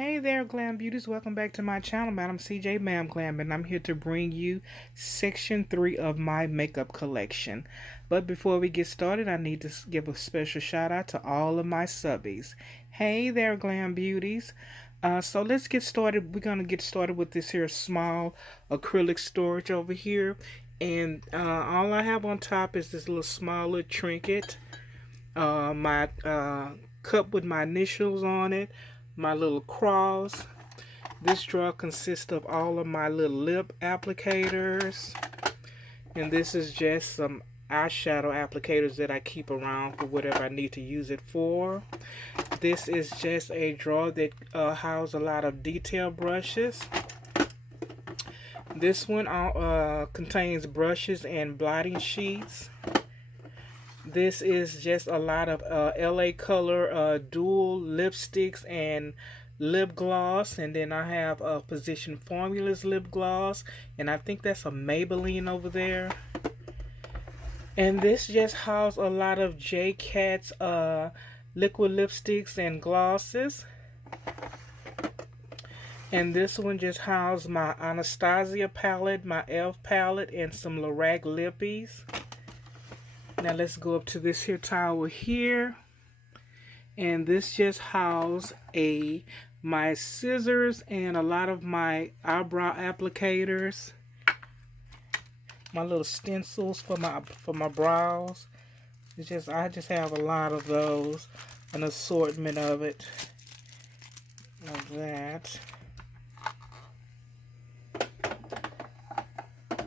Hey there, Glam Beauties. Welcome back to my channel, Madam CJ Ma'am Glam, and I'm here to bring you section 3 of my makeup collection. But before we get started, I need to give a special shout out to all of my subbies. Hey there, Glam Beauties. So let's get started. We're going to get started with this here small acrylic storage over here. And all I have on top is this little small trinket. My cup with my initials on it, my little cross. This drawer consists of all of my little lip applicators, and this is just some eyeshadow applicators that I keep around for whatever I need to use it for. This is just a drawer that houses a lot of detail brushes. This one contains brushes and blotting sheets. This is just a lot of LA Color dual lipsticks and lip gloss. And then I have Position Formulas lip gloss. And I think that's a Maybelline over there. And this just houses a lot of J. Cat's liquid lipsticks and glosses. And this one just houses my Anastasia palette, my e.l.f. palette, and some Lorac lippies. Now let's go up to this here tower here, and this just houses my scissors and a lot of my eyebrow applicators, my little stencils for my brows. I just have a lot of those, an assortment of it, of that,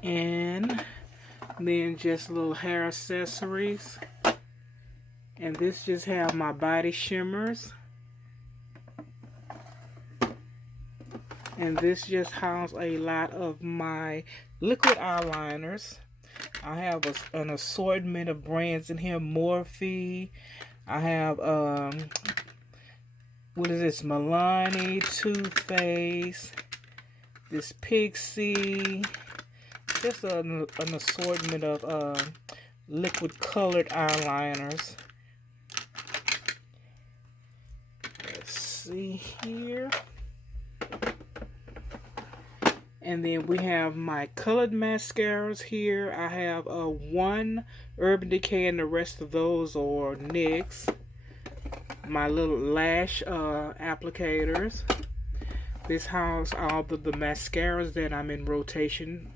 and then just little hair accessories. And this just have my body shimmers. And this just houses a lot of my liquid eyeliners. I have an assortment of brands in here. Morphe. I have what is this? Milani, Too Faced, this Pixie. Just an assortment of liquid colored eyeliners. Let's see here. And then we have my colored mascaras here. I have one Urban Decay and the rest of those are NYX. My little lash applicators. This houses all of the mascaras that I'm in rotation.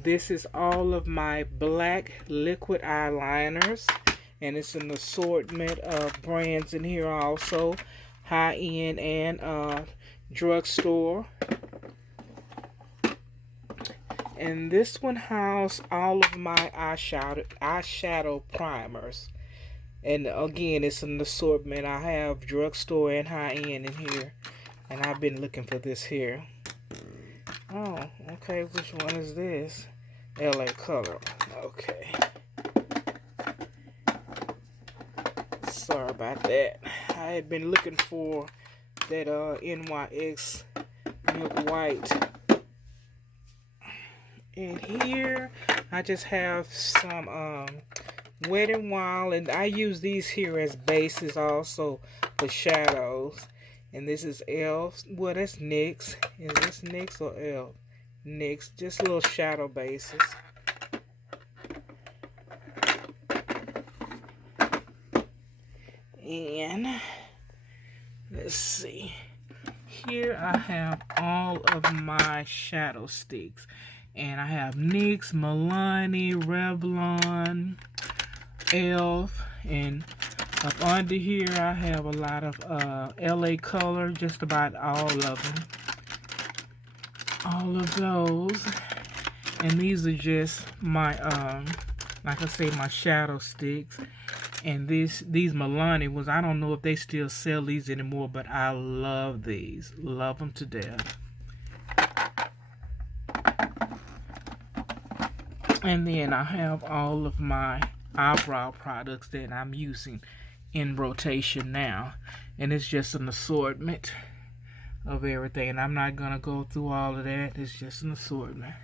This is all of my black liquid eyeliners, and it's an assortment of brands in here also, high-end and drugstore. And this one houses all of my eyeshadow primers, and again it's an assortment. I have drugstore and high-end in here, and I've been looking for this here. Oh, okay, which one is this? LA Color. Okay. Sorry about that. I had been looking for that NYX Milk White. And here, I just have some Wet n Wild, and I use these here as bases also for shadows. And this is e.l.f. Well, that's NYX. Is this NYX or e.l.f.? NYX. Just little shadow bases. And let's see. Here I have all of my shadow sticks. And I have NYX, Milani, Revlon, e.l.f. And up under here, I have a lot of LA Color, just about all of them. All of those. And these are just my, like I say, my shadow sticks. And these Milani ones, I don't know if they still sell these anymore, but I love these. Love them to death. And then I have all of my eyebrow products that I'm using in rotation now, and it's just an assortment of everything, and I'm not gonna go through all of that. It's just an assortment.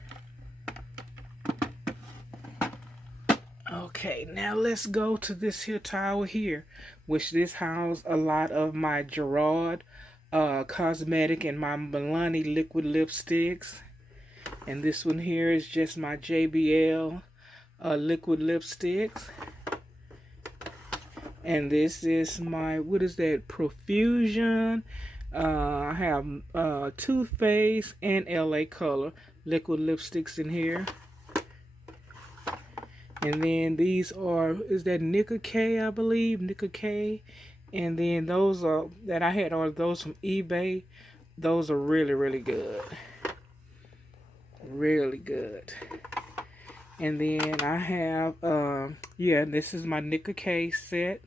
Okay, now let's go to this here tower here, which this houses a lot of my Gerard cosmetic and my Milani liquid lipsticks. And this one here is just my JBL liquid lipsticks. And this is my, what is that, Profusion. I have Too Faced and LA Color liquid lipsticks in here. And then these are, is that Nicka K, I believe, Nicka K. And then those are, that I had, are those from eBay. Those are really, really good. Really good. And then I have, yeah, this is my Nicka K set.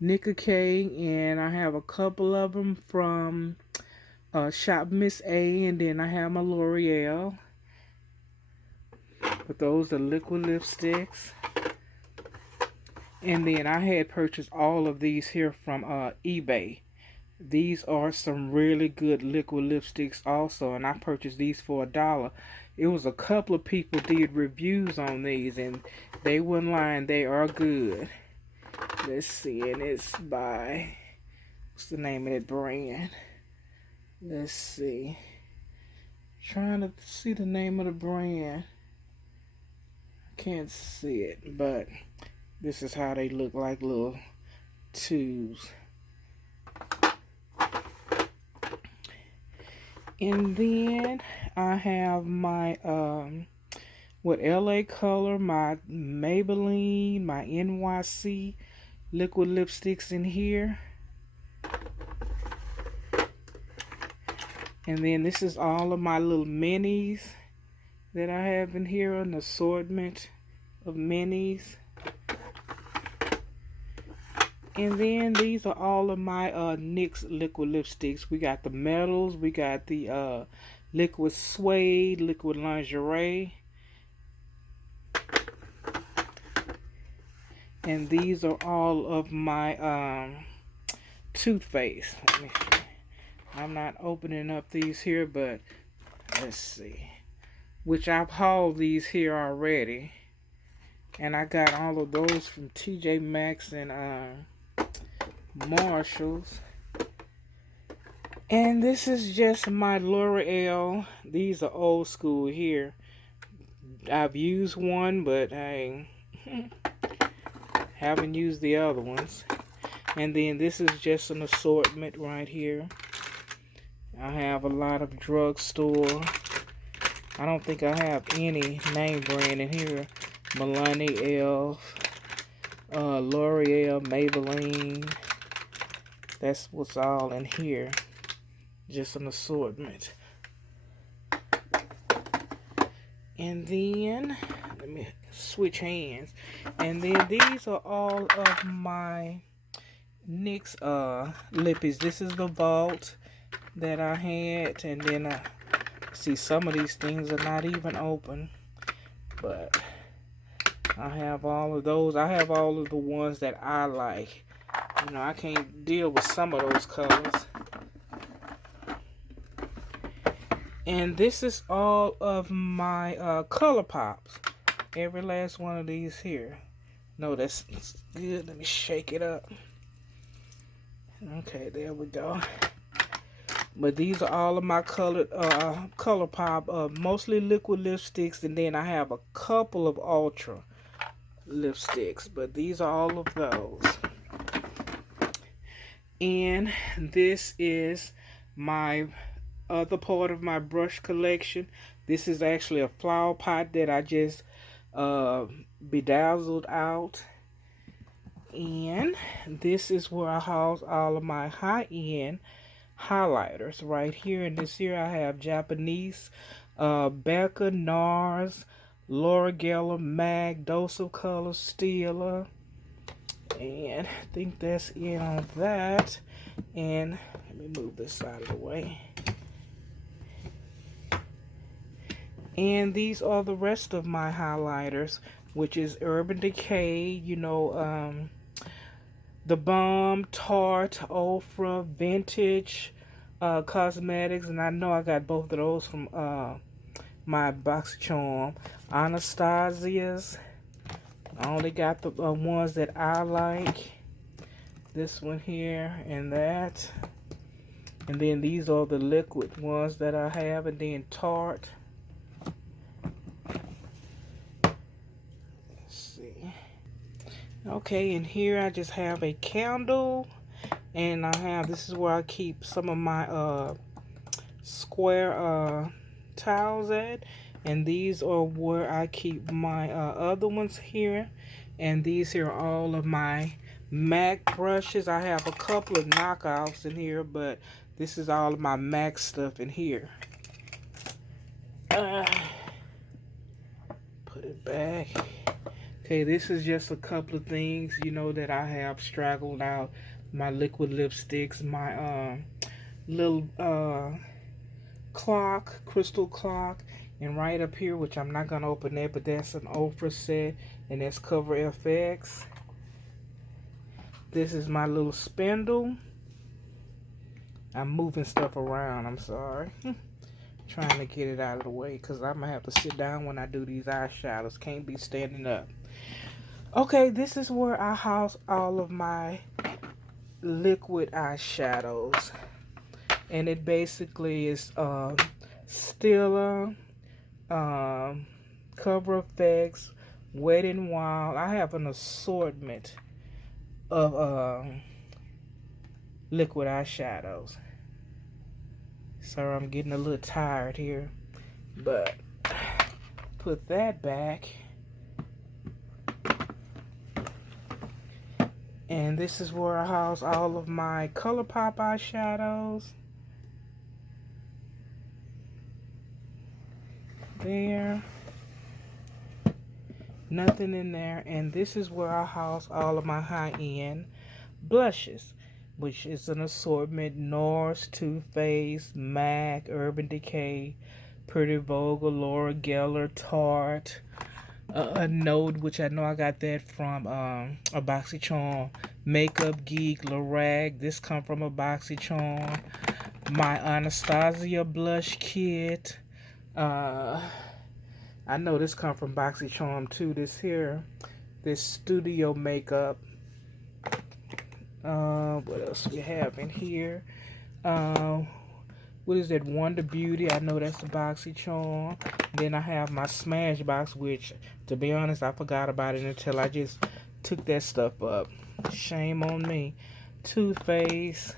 Nicka K, and I have a couple of them from Shop Miss A, and then I have my L'Oreal. But those are liquid lipsticks. And then I had purchased all of these here from eBay. These are some really good liquid lipsticks also, and I purchased these for $1. It was a couple of people did reviews on these, and they weren't lying, they are good. Let's see, and it's by, what's the name of that brand? Let's see. Trying to see the name of the brand. I can't see it, but this is how they look, like little tubes. And then I have my with LA Color, my Maybelline, my NYC liquid lipsticks in here. And then this is all of my little minis that I have in here, an assortment of minis. And then these are all of my NYX liquid lipsticks. We got the metals, we got the liquid suede, liquid lingerie. And these are all of my Too Faced. Let me see. I'm not opening up these here, but let's see. Which I've hauled these here already. And I got all of those from TJ Maxx and Marshalls. And this is just my L'Oreal. These are old school here. I've used one, but I haven't used the other ones. And then this is just an assortment right here. I have a lot of drugstore. I don't think I have any name brand in here. Milani, Elf, L'Oreal, Maybelline. That's what's all in here. Just an assortment. And then, let me switch hands. And then these are all of my NYX lippies. This is the Vault that I had. And then I see some of these things are not even open. But I have all of those. I have all of the ones that I like. You know, I can't deal with some of those colors. And this is all of my ColourPops. Every last one of these here. No, that's good. Let me shake it up. Okay, there we go. But these are all of my ColourPop, mostly liquid lipsticks, and then I have a couple of ultra lipsticks. But these are all of those. And this is my other part of my brush collection. This is actually a flower pot that I just bedazzled out. And this is where I house all of my high-end highlighters. Right here in this here I have Japanese, Becca, NARS, Laura Geller, MAC, Dose of Color, Stila. And I think that's it on that. And let me move this out of the way. And these are the rest of my highlighters, which is Urban Decay, you know, The Balm, Tarte, Ofra, Vintage Cosmetics, and I know I got both of those from my BoxyCharm. Anastasia's. I only got the ones that I like. This one here and that. And then these are the liquid ones that I have. And then Tarte. Let's see. Okay, and here I just have a candle. And I have, this is where I keep some of my square tiles at. And these are where I keep my other ones here. And these here are all of my MAC brushes. I have a couple of knockoffs in here, but this is all of my MAC stuff in here. Put it back. Okay, this is just a couple of things, you know, that I have straggled out. My liquid lipsticks, my little clock, crystal clock, and right up here, which I'm not going to open that, but that's an Ofra set, and that's Cover FX. This is my little spindle. I'm moving stuff around, I'm sorry. Trying to get it out of the way, because I'm going to have to sit down when I do these eyeshadows. Can't be standing up. Okay, this is where I house all of my liquid eyeshadows. And it basically is Stila, Cover FX, Wet n Wild. I have an assortment of liquid eyeshadows. Sorry, I'm getting a little tired here, but put that back. And this is where I house all of my ColourPop eyeshadows. There. Nothing in there. And this is where I house all of my high-end blushes, which is an assortment: NARS, Too Faced, MAC, Urban Decay, Pretty Vogue, Laura Geller, Tarte, a Node, which I know I got that from a BoxyCharm, Makeup Geek, Lorac. This come from a BoxyCharm. My Anastasia blush kit. I know this come from BoxyCharm too. This here, this Studio Makeup. What else we have in here? What is that? Wonder Beauty. I know that's the BoxyCharm. Then I have my Smashbox, which, to be honest, I forgot about it until I just took that stuff up. Shame on me. Too Faced.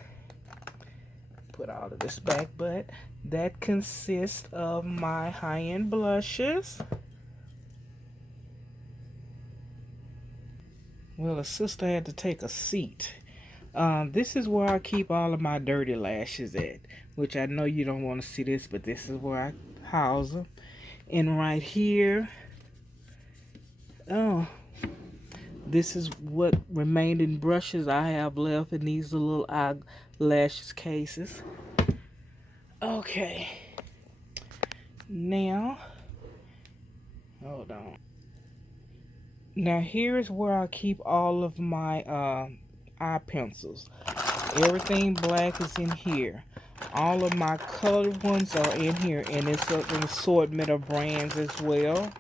Put all of this back, but that consists of my high-end blushes. Well, a sister had to take a seat. This is where I keep all of my dirty lashes at, which I know you don't want to see this, but this is where I house them. And right here, this is what remaining brushes I have left in these little eyelashes cases. Okay, now, hold on. Now here's where I keep all of my eye pencils. Everything black is in here. All of my colored ones are in here, and it's an assortment of brands as well.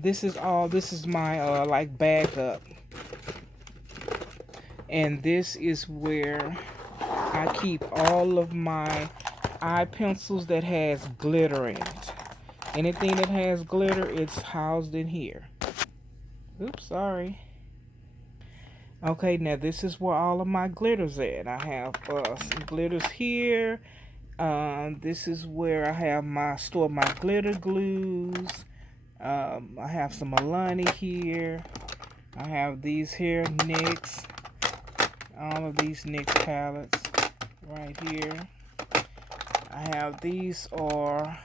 This is my like backup, and this is where I keep all of my eye pencils that has glitter in it. Anything that has glitter, it's housed in here. Oops, sorry. Okay, now this is where all of my glitters at. I have some glitters here. This is where I have store my glitter glues. I have some Milani here. I have these here NYX. All of these NYX palettes right here. I have these are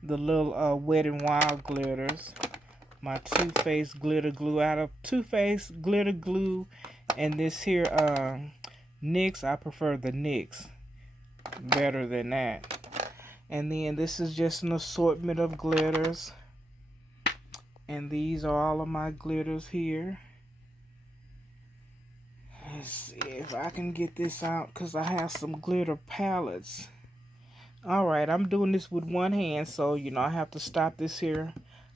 the little Wet n Wild glitters. My Too Faced glitter glue. Out of Too Faced glitter glue and this here NYX, I prefer the NYX better than that. And then this is just an assortment of glitters. And these are all of my glitters here. Let's see if I can get this out, because I have some glitter palettes. Alright, I'm doing this with one hand, so you know I have to stop this here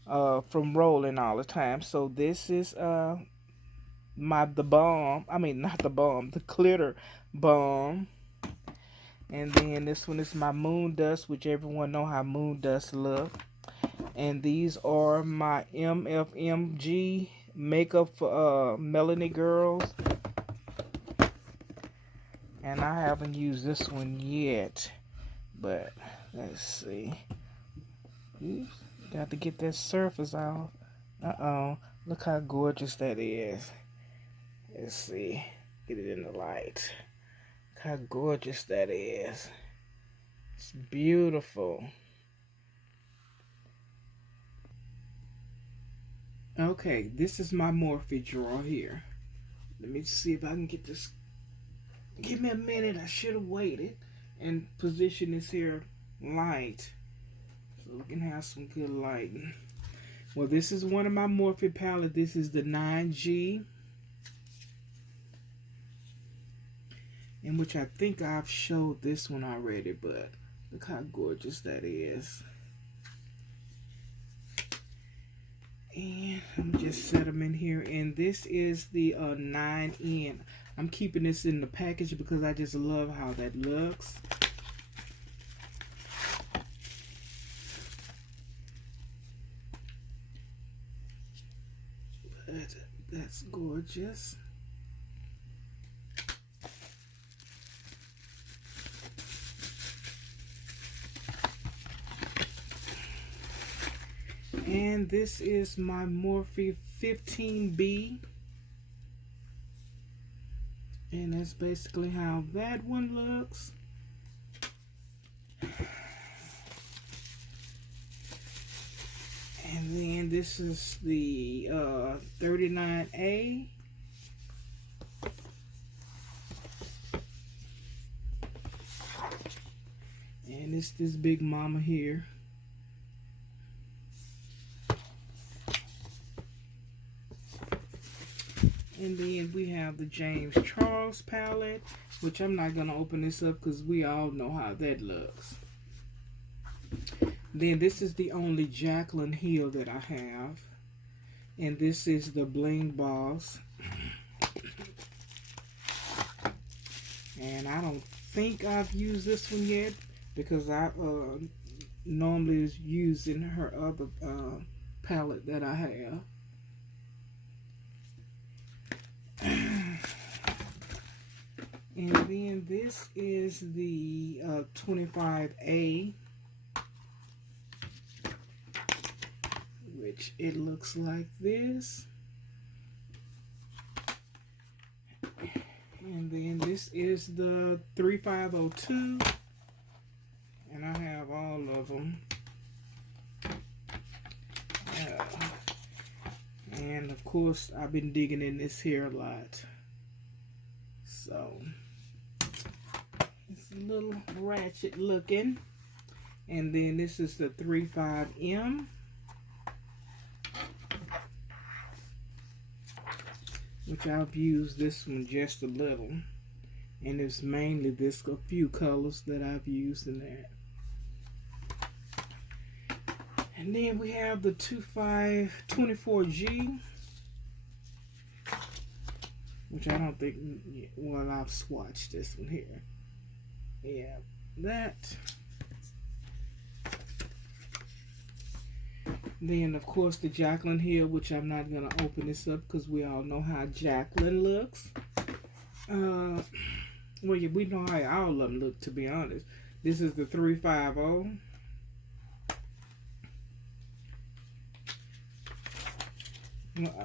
from rolling all the time. So this is the glitter bomb. And then this one is my moon dust, which everyone know how moon dust look. And these are my MFMG makeup for Melanie girls. And I haven't used this one yet, but let's see. Oops, got to get that surface off. Look how gorgeous that is. Let's see, get it in the light. Look how gorgeous that is. It's beautiful. Okay, this is my Morphe drawer here. Let me see if I can get this. Give me a minute. I should have waited and position this here light so we can have some good lighting. Well, this is one of my Morphe palette. This is the 9G, in which I think I've showed this one already, but look how gorgeous that is. And I'm just set them in here. And this is the 9N. I'm keeping this in the package because I just love how that looks. But that's gorgeous. And this is my Morphe 15B. And that's basically how that one looks. And then this is the 39A. And it's this big mama here. And then we have the James Charles palette, which I'm not going to open this up because we all know how that looks. Then this is the only Jaclyn Hill that I have. And this is the Bling Boss. And I don't think I've used this one yet because I normally is using her other palette that I have. And then this is the 25A, which it looks like this. And then this is the 3502, and I have all of them. And of course, I've been digging in this here a lot. So it's a little ratchet looking. And then this is the 35M. Which I've used this one just a little. And it's mainly this a few colors that I've used in that. And then we have the 24G, which I don't think, well, I've swatched this one here. Yeah, that. Then, of course, the Jaclyn Hill, which I'm not going to open this up because we all know how Jaclyn looks. Well, yeah, we know how all of them look, to be honest. This is the 350.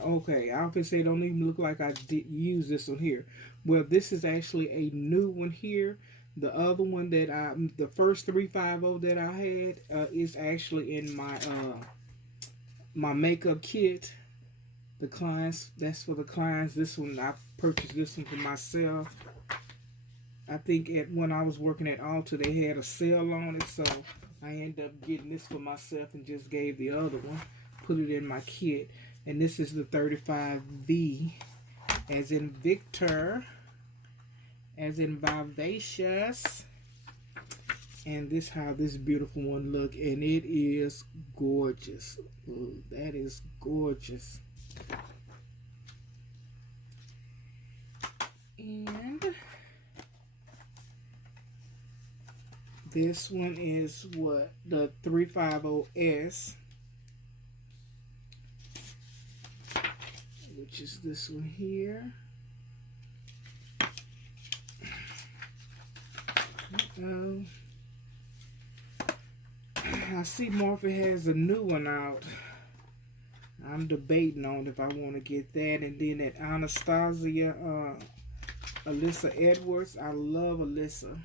Okay, I often say don't even look like I did use this one here. Well, this is actually a new one here. The other one that the first 350 that I had is actually in my my makeup kit. The clients, that's for the clients. This one, I purchased this one for myself. I think when I was working at Ulta, they had a sale on it, so I ended up getting this for myself and just gave the other one, put it in my kit. And this is the 35V, as in Victor, as in vivacious. And this how this beautiful one look, and it is gorgeous. Ooh, that is gorgeous. And This one is what? The 350S, which is this one here. I see Morphe has a new one out. I'm debating on if I want to get that. And then that Anastasia, Alyssa Edwards. I love Alyssa.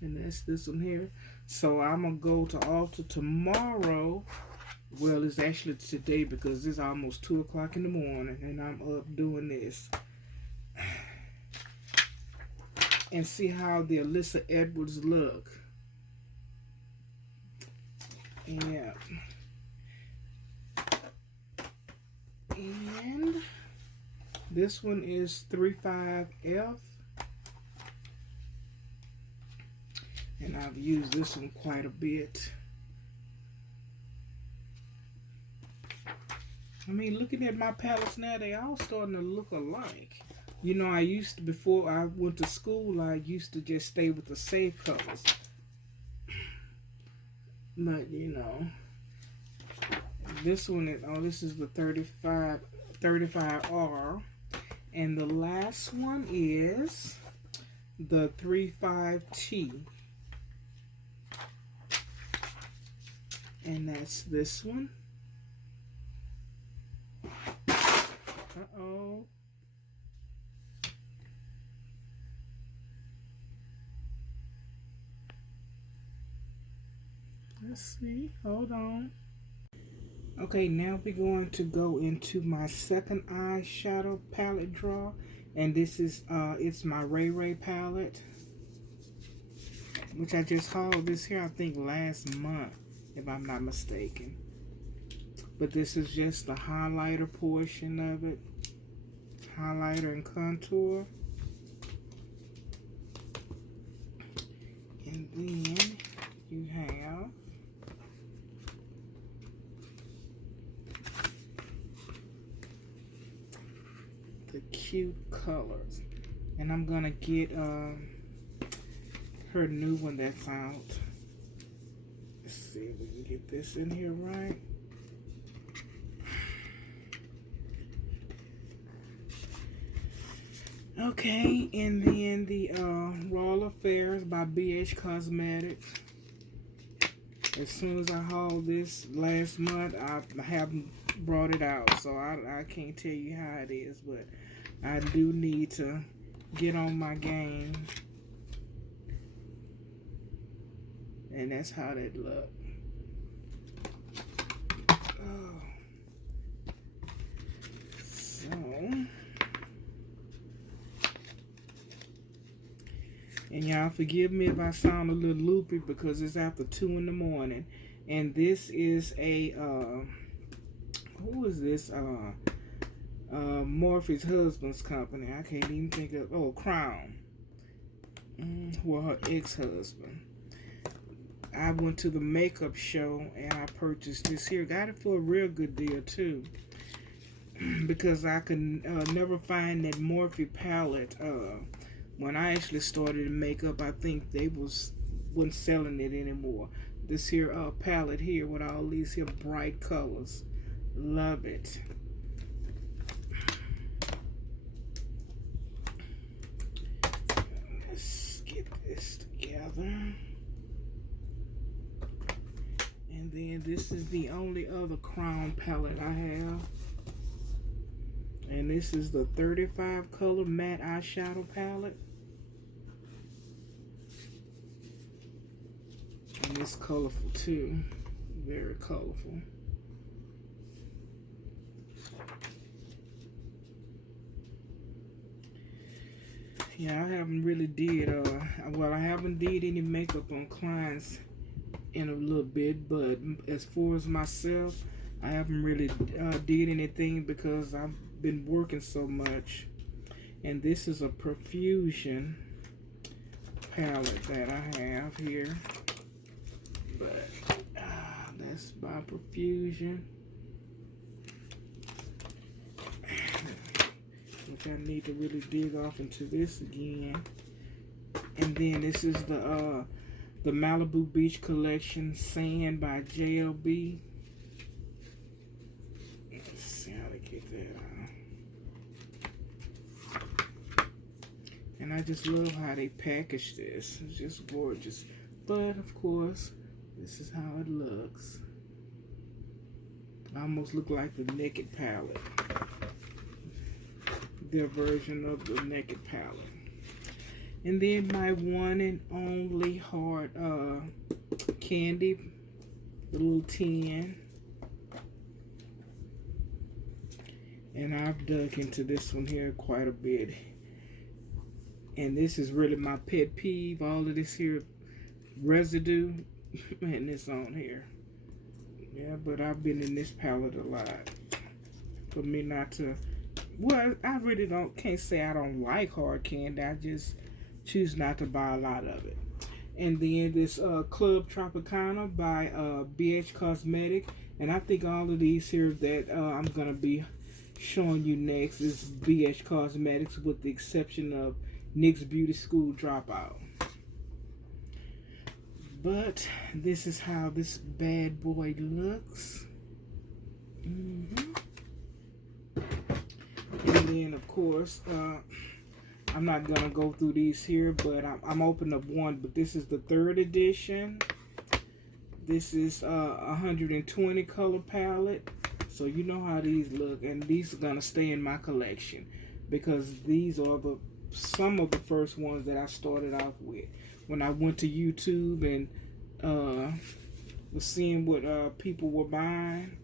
And that's this one here. So I'm going to go to Ulta tomorrow. Well, it's actually today because it's almost 2 o'clock in the morning. And I'm up doing this. And see how the Alyssa Edwards look. Yeah. And this one is 35F. And I've used this one quite a bit. I mean, looking at my palettes now, they all starting to look alike. You know, I used to, before I went to school, I used to just stay with the safe colors. But, you know, this one is, oh, this is the 35R. And the last one is the 35T. And that's this one. Uh-oh. Let's see. Hold on. Okay, now we're going to go into my second eyeshadow palette draw. And this is, it's my Ray Ray palette. Which I just hauled this here, I think, last month, if I'm not mistaken. But this is just the highlighter portion of it. Highlighter and contour. And then you have the cute colors. And I'm gonna get her new one that's out. Let's see if we can get this in here right. Okay, and then the Raw Affairs by BH Cosmetics. As soon as I hauled this last month, I haven't brought it out, so I can't tell you how it is, but I do need to get on my game. And that's how that look. Oh. So, and y'all forgive me if I sound a little loopy because it's after 2 in the morning. And this is a, who is this? Morphe's husband's company. I can't even think of, oh, Crown. Well, her ex-husband. I went to the makeup show and I purchased this here. Got it for a real good deal too. Because I could never find that Morphe palette. When I actually started in makeup, I think they wasn't selling it anymore. This here palette here with all these here bright colors. Love it. Let's get this together. And then this is the only other Crown palette I have. And this is the 35 color matte eyeshadow palette. And it's colorful too. Very colorful. Yeah, I haven't really did, well, I haven't did any makeup on clients in a little bit, but as far as myself, I haven't really did anything because I've been working so much. And this is a Profusion palette that I have here, but that's by Profusion, which I need to really dig off into this again. And then this is the the Malibu Beach Collection Sand by JLB. Let's see how to get that out. And I just love how they package this. It's just gorgeous. But of course, this is how it looks. Almost look like the Naked palette. Their version of the Naked palette. And then my one and only hard candy, the little tin. And I've dug into this one here quite a bit. And this is really my pet peeve, all of this here residue and this on here. Yeah, but I've been in this palette a lot. For me not to, well, I really can't say I don't like hard candy. I just choose not to buy a lot of it. And then this Club Tropicana by BH Cosmetic. And I think all of these here that I'm going to be showing you next is BH Cosmetics, with the exception of NYX Beauty School Dropout. But this is how this bad boy looks. And then, of course, I'm not going to go through these here, but I'm opening up one. But this is the 3rd edition. This is 120 color palette. So you know how these look. And these are going to stay in my collection, because these are some of the first ones that I started off with. When I went to YouTube and was seeing what people were buying.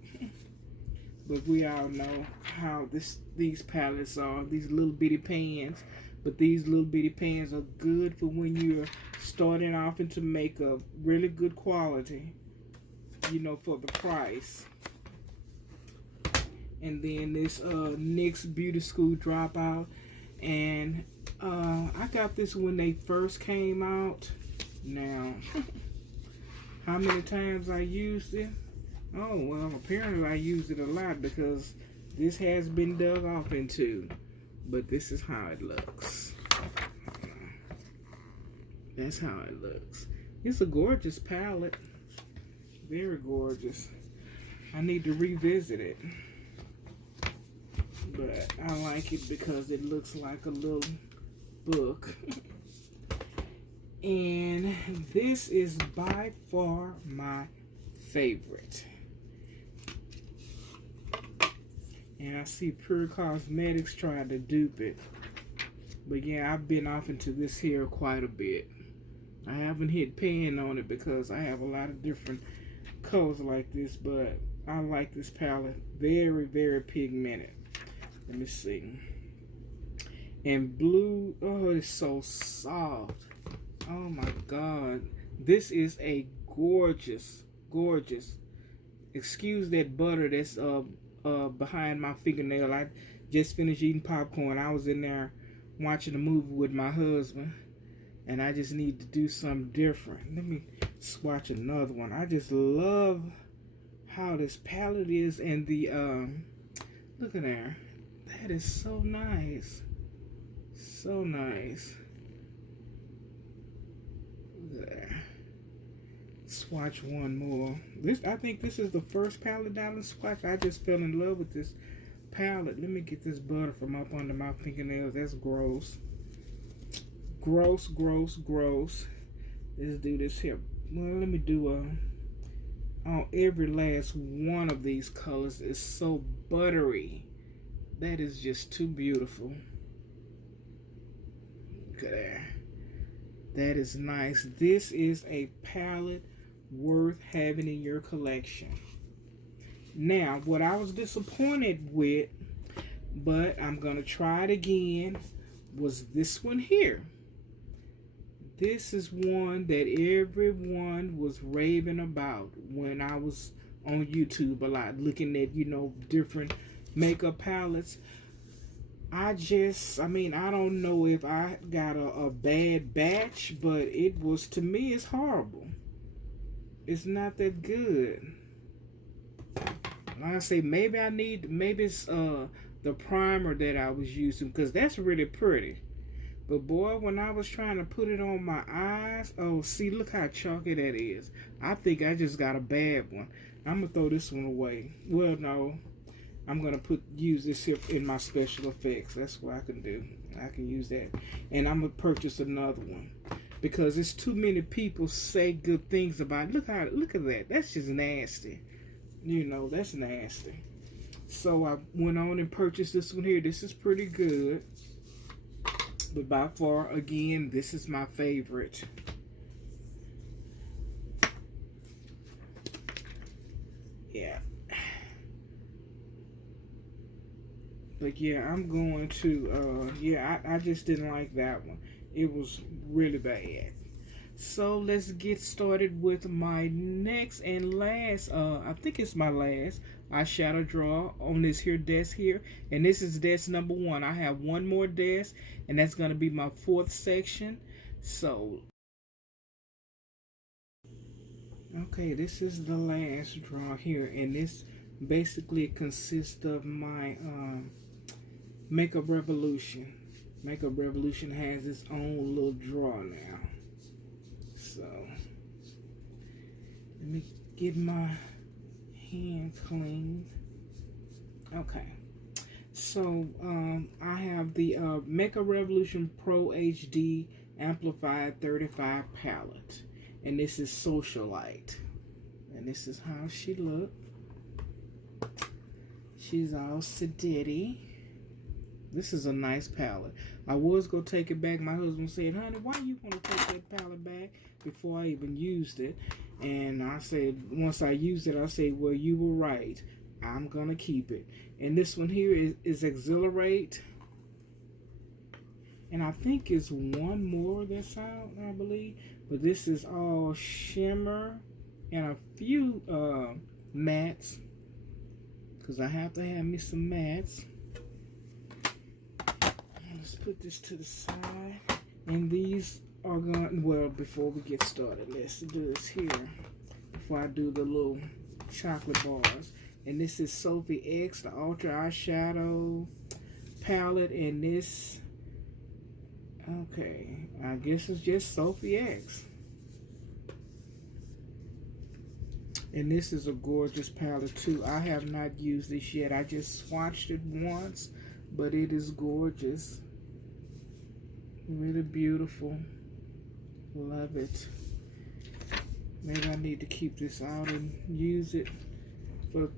But we all know how these palettes are, these little bitty pans. But these little bitty pans are good for when you're starting off into makeup. Really good quality, you know, for the price. And then this NYX Beauty School Dropout. And I got this when they first came out. Now, how many times I used it? Oh, well, apparently I used it a lot, because this has been dug off into. But this is how it looks. That's how it looks. It's a gorgeous palette. Very gorgeous. I need to revisit it. But I like it because it looks like a little book. And this is by far my favorite. And I see Pure Cosmetics trying to dupe it. But yeah, I've been off into this here quite a bit. I haven't hit pan on it because I have a lot of different colors like this. But I like this palette. Very, very pigmented. Let me see. And blue, oh, it's so soft. Oh my God. This is a gorgeous, gorgeous. Excuse that butter that's behind my fingernail. I just finished eating popcorn. I was in there watching a movie with my husband, and I just need to do something different. Let me swatch another one. I just love how this palette is, and the look at there. That is so nice. So nice. Look at that. Swatch one more. I think this is the first palette that I swatched. I just fell in love with this palette. Let me get this butter from up under my fingernails. That's gross. Gross, gross, gross. Let's do this here. Well, let me do on every last one of these colors is so buttery. That is just too beautiful. Look at that. That is nice. This is a palette worth having in your collection. Now, what I was disappointed with, but I'm going to try it again, was this one here. This is one that everyone was raving about when I was on YouTube a lot, looking at, you know, different makeup palettes. I don't know if I got a bad batch, but it was, to me, it's horrible. It's not that good. Like I say, maybe it's the primer that I was using, because that's really pretty. But boy, when I was trying to put it on my eyes, oh, see, look how chalky that is. I think I just got a bad one. I'm gonna throw this one away. Well, no, I'm gonna use this here in my special effects. That's what I can do. I can use that, and I'm gonna purchase another one because it's too many people say good things about it. Look at that. That's just nasty. You know, that's nasty. So I went on and purchased this one here. This is pretty good. But by far, again, this is my favorite. Yeah. But yeah, I'm going to, I just didn't like that one. It was really bad. So let's get started with my next and last, I think it's my last eyeshadow draw on this here desk here. And this is desk number 1. I have one more desk, and that's going to be my 4th section. So, okay, this is the last draw here. And this basically consists of my Makeup Revolution. Makeup Revolution has its own little drawer now. So, let me get my hand clean. Okay. So, I have the Makeup Revolution Pro HD Amplified 35 palette. And this is Socialite. And this is how she look. She's all sedity. This is a nice palette. I was going to take it back. My husband said, honey, why you want to take that palette back before I even used it? And I said, once I used it, I said, well, you were right. I'm going to keep it. And this one here is Exhilarate. And I think it's one more that's out, I believe. But this is all shimmer and a few mattes. Because I have to have me some mattes. Let's put this to the side. And these are going, well, before we get started, let's do this here. Before I do the little chocolate bars. And this is Sophie X, the Ultra Eyeshadow palette. And this, okay, I guess it's just Sophie X. And this is a gorgeous palette too. I have not used this yet. I just swatched it once, but it is gorgeous. Really beautiful. Love it. Maybe I need to keep this out and use it for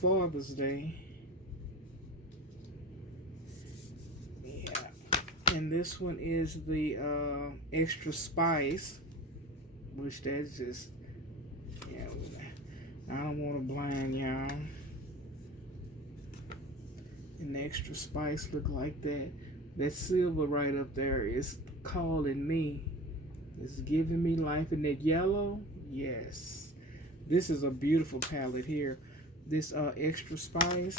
Father's Day. Yeah. And this one is the Extra Spice, which that's just, yeah, I don't want to blind y'all. And the Extra Spice look like that. That silver right up there is calling me. It's giving me life. And that yellow, yes. This is a beautiful palette here. This Extra Spice.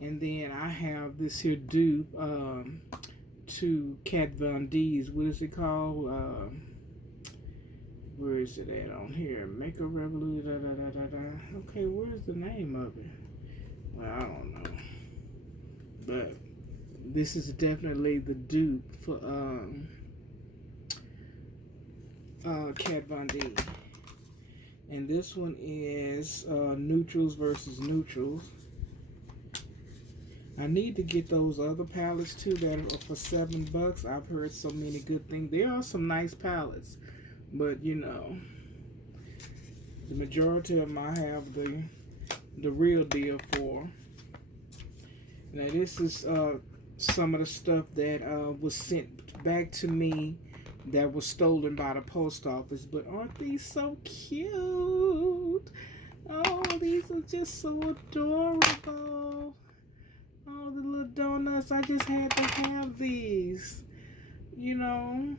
And then I have this here dupe to Kat Von D's. What is it called? Where is it at on here? Makeup Revolution. Okay, where's the name of it? Well, I don't know. But this is definitely the dupe for Kat Von D. And this one is Neutrals versus Neutrals. I need to get those other palettes too that are for $7. I've heard so many good things. There are some nice palettes, but you know, the majority of them I have the real deal for. Now this is some of the stuff that was sent back to me that was stolen by the post office. But aren't these so cute? Oh, these are just so adorable. Oh, the little donuts. I just had to have these. You know,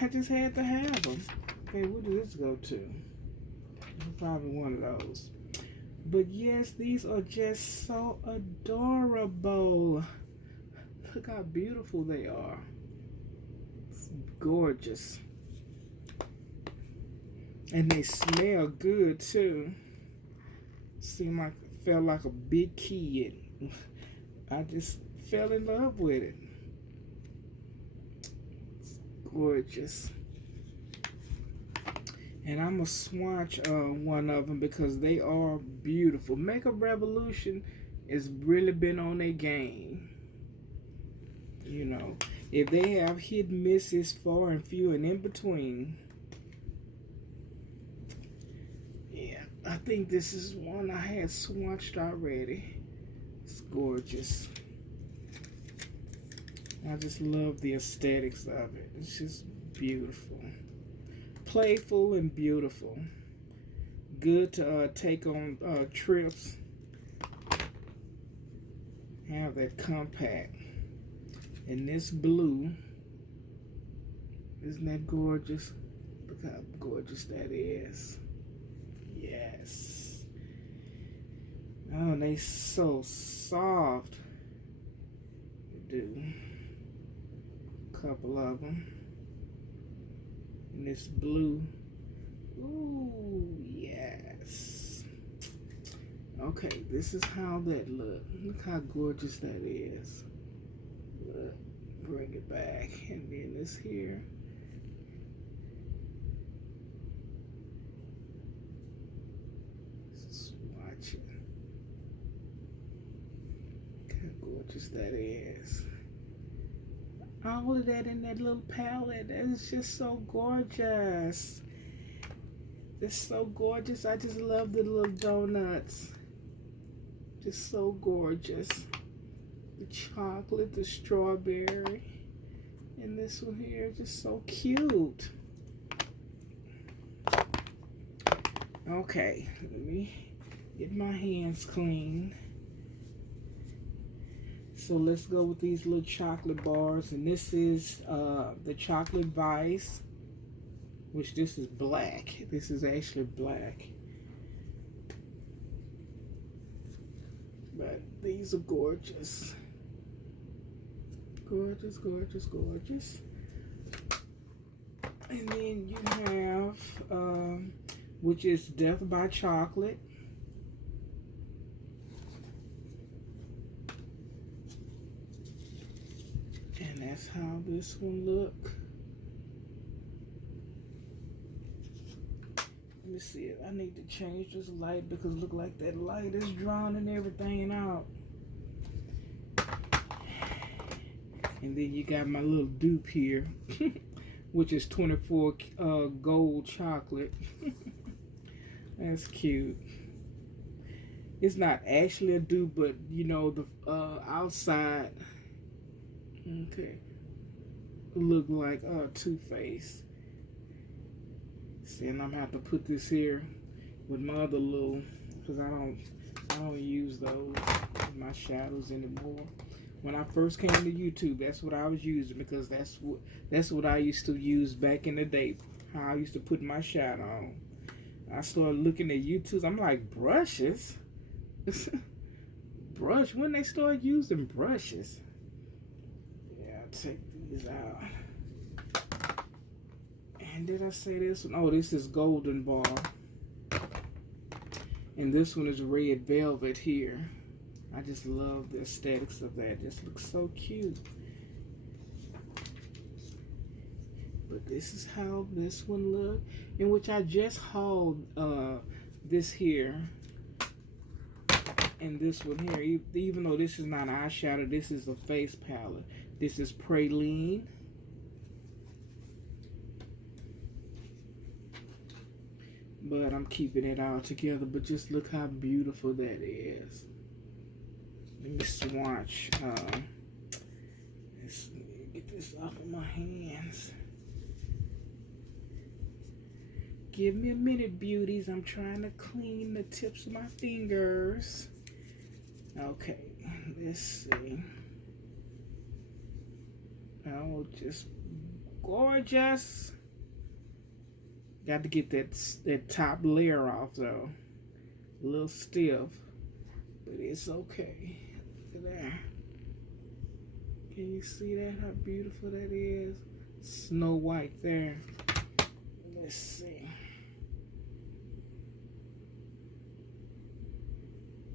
I just had to have them. Okay, where did this go to? Probably one of those. But yes, these are just so adorable. Look how beautiful they are. It's gorgeous. And they smell good too. Felt like a big kid. I just fell in love with it. gorgeous. And I'm going to swatch one of them because they are beautiful. Makeup Revolution has really been on their game. You know, if they have hit misses far and few and in between. Yeah, I think this is one I had swatched already. It's gorgeous. I just love the aesthetics of it. It's just beautiful. Playful and beautiful. Good to take on trips. Have that compact. And this blue. Isn't that gorgeous? Look how gorgeous that is. Yes. Oh, they so soft. Do. Couple of them. And this blue. Ooh, yes. Okay, this is how that looks. Look how gorgeous that is. Look, bring it back. And then this here. Swatch it. Look how gorgeous that is. All of that in that little palette. That is just so gorgeous. It's so gorgeous. I just love the little donuts. Just so gorgeous. The chocolate, the strawberry. And this one here, just so cute. Okay, let me get my hands clean. So let's go with these little chocolate bars. And this is the Chocolate Vice, which this is black. This is actually black. But these are gorgeous. Gorgeous, gorgeous, gorgeous. And then you have, which is Death by Chocolate. And that's how this one look. Let me see it. I need to change this light because it look like that light is drowning everything out. And then you got my little dupe here, which is 24 gold chocolate. That's cute. It's not actually a dupe, but you know the outside. Okay, look like Too Faced. See, and I'm gonna have to put this here with my other little, because I don't use those in my shadows anymore. When I first came to YouTube, that's what I was using because that's what I used to use back in the day. How I used to put my shadow on. I started looking at YouTube. I'm like, brushes? Brush? When they start using brushes? Yeah, I'll take these out. And did I say this one? Oh, this is Golden Bar. And this one is Red Velvet here. I just love the aesthetics of that. It just looks so cute. But this is how this one look. In which I just hauled this here. And this one here. Even though this is not eyeshadow, this is a face palette. This is Praline. But I'm keeping it all together. But just look how beautiful that is. Let me swatch. Let's get this off of my hands. Give me a minute, beauties. I'm trying to clean the tips of my fingers. Okay, let's see. Oh, just gorgeous. Got to get that top layer off though. A little stiff, but it's okay. Look at that. Can you see that? How beautiful that is? Snow White there. Let's see.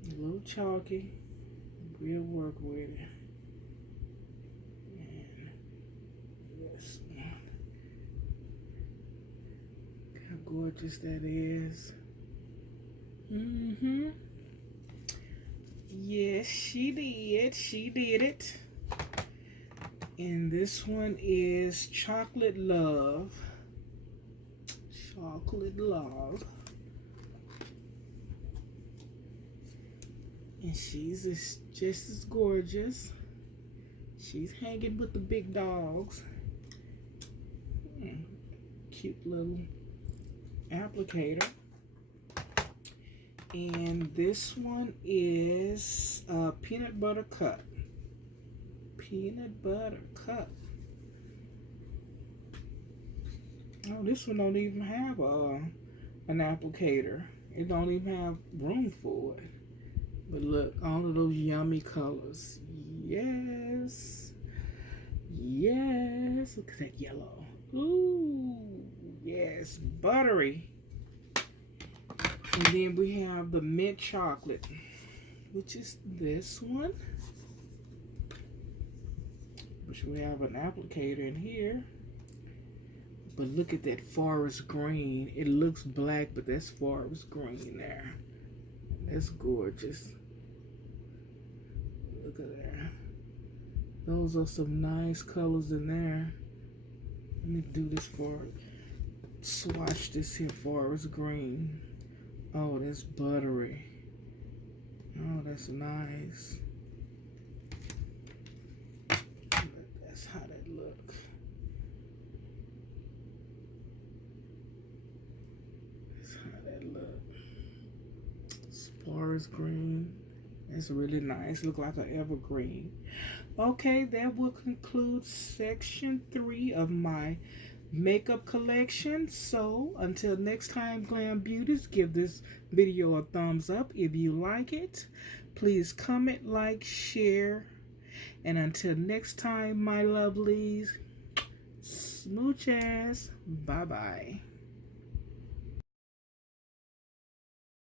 A little chalky. We'll work with it. And this one. gorgeous that is. Yes, she did. She did it. And this one is Chocolate Love. Chocolate Love. And she's just as gorgeous. She's hanging with the big dogs. Cute little applicator. And this one is Peanut Butter Cup. Peanut Butter Cup. Oh, this one don't even have an applicator. It don't even have room for it. But look, all of those yummy colors. Yes. Yes. Look at that yellow. Ooh. Yes. Buttery. And then we have the mint chocolate, which is this one. Which we have an applicator in here. But look at that forest green. It looks black, but that's forest green there. That's gorgeous. Look at that. Those are some nice colors in there. Let me do this swatch this here forest green. Oh, that's buttery. Oh, that's nice. That's how that look. That's how that look. Forest green. That's really nice. Look like an evergreen. Okay, that will conclude section 3 of my makeup collection. So until next time, Glam Beauties, give this video a thumbs up if you like it. Please comment, like, share, and until next time, my lovelies, smooches. Bye bye.